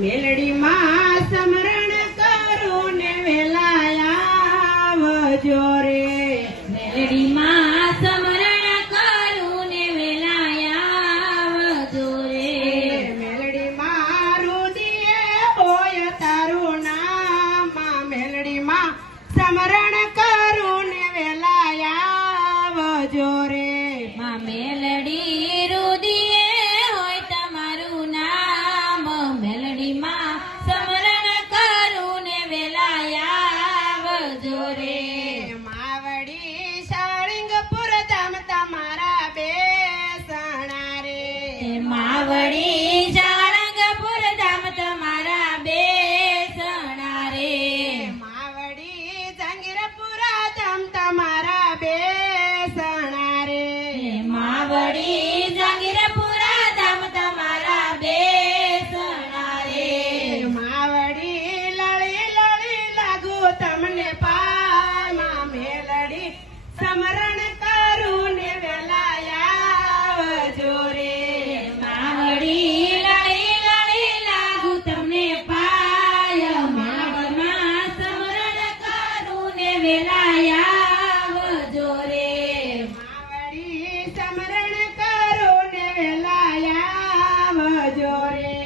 મેલડી માં સમરણ કરું ને વેલાયા આવજો રે. મેલડી માં સમરણ કરું ને વેલાયા આવજો રે. મેલડી માં રુદિયે હોય તારું નામ, મેલડી માં સમરણ કરું ને વેલાયા આવજો રે. માં મેલડી રુદિયે હોય તમારું નામ, મેલડી માં સમરણ કરું ને વેલાયા આવજો રે. માવડી સાળીંગપુર ધામ તમારા બેસણા રે. માવડી સાળંગપુર ધામ તમારા બેસણા રે. માવડી જંગીરપુરા ધામ તમારા બેસણા રે. માવડી જાગીરપુરા ધામ તમારા બેસણા રે. માવડી લળી લળી લાગુ તમને પામાં, મેલડી સમરણ કરું ને વેલાયા આવજો રે. માવડી લળી લળી લાગુ તમને પાય, માવડીમાં સમરણ કરું ને વેલાયા આવજો રે. માવડી સમરણ કરું ને વેલાયા આવજો રે.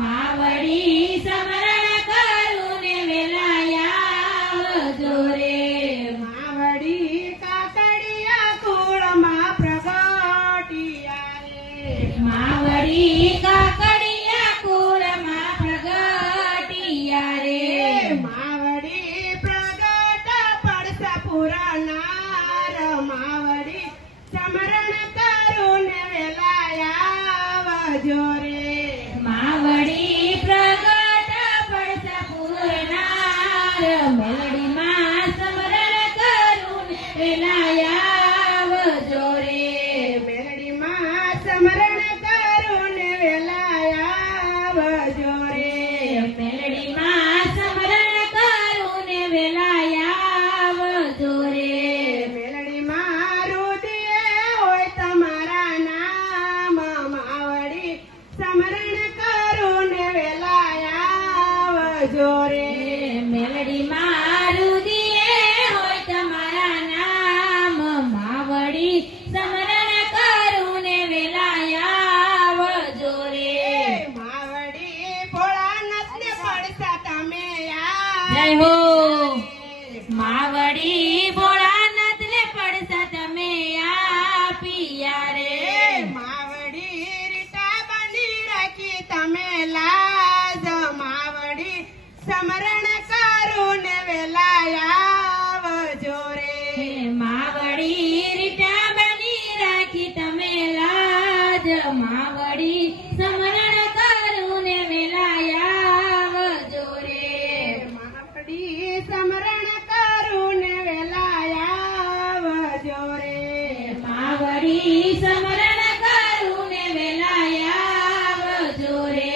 માવડી સમરણ કરું ને વેલાયા આવજો રે. માવડી કાકડિયા કુળમાં પ્રગટિયા રે. માવડી કાકડિયા કુળમાં પ્રગટિયા રે. માવડી પ્રગટ પડસા પુરાનાર, માવડી સમરણ કરું ને વેલાયા આવજો રે. માવડી પ્રગટ પડસા પૂરનાર, મેલડીમાં સમરણ કરું ને વેલાયા આવજો રે. મેલડીમાં સમરણ કરું ને વેલાયા આવજો રે. મેલડીમાં સમરણ કરું ને વેલાયા આવજો રે. મેલડીમાં રુદિયે હોય તમારા નામ, માવડી સમરણ કરું ને વેલાયા આવજો રે. મેલડીમાં રુદિયે હોય તમારા નામ, માવડી સમરણ કરું ને વેલાયા આવજો રે. માવડી ભોળાનાથને પડસા તમે જય હો. માવડી ભોળાનાથને પડસા તમે આપ્યા રે. માવડી રીટા બની રાખી તમે લાજ, માવડી સમરણ કરું ને વેલાયા આવજો રે. માવડી રીટા બની રાખી તમે લાજ, માવડી સમરણ કરું ને વેલાયા આવજો રે. માવડી સમરણ કરું ને વેલાયા આવજો રે. માવડી સમરણ કરું ને વેલાયા આવજો રે.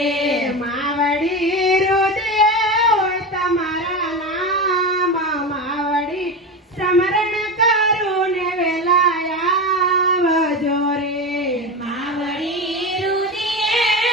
માવડી રુદિયે હોય તમારા નામ, માવડી સમરણ કરું ને વેલાયા આવજો રે. માવડી રુદિયે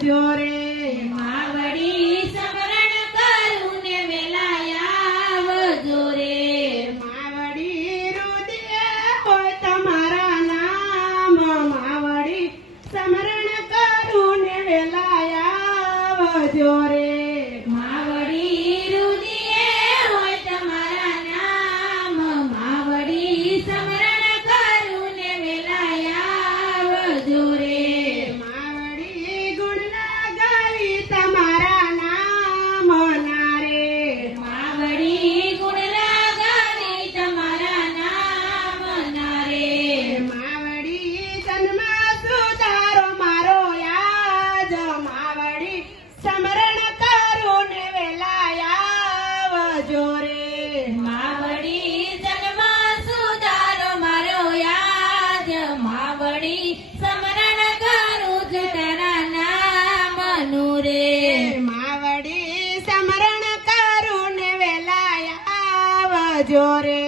આવજો રે માવડી સમરણ કરું ને વેલાયા આવજો રે માવડી રુદિએ હોય તમારા નામ માવડી સમરણ કરું ને વેલાયા આવજો રે માવડી રુદિએ હોય તમારા નામ માવડી સમરણ કરું ને વેલાયા આવજો રે માવડી ગુણના ગાવી તમારા નામ ના રે માવડી ગુણ લગાવી તમારા નામ ના રે માવડી જન્મ સુધારો મારો યાદ માવડી સમરણ કરું ને વેલાયા આવજો રે માવડી જન્મ સુધારો મારો યાદ માવડી સમરણ કરું છું તારા નામનું રે માવડી સમરણ કરું ને વેલાયા આવજો રે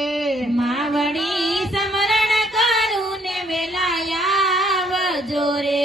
માવડી સમરણ કરું ને વેલાયા આવજો રે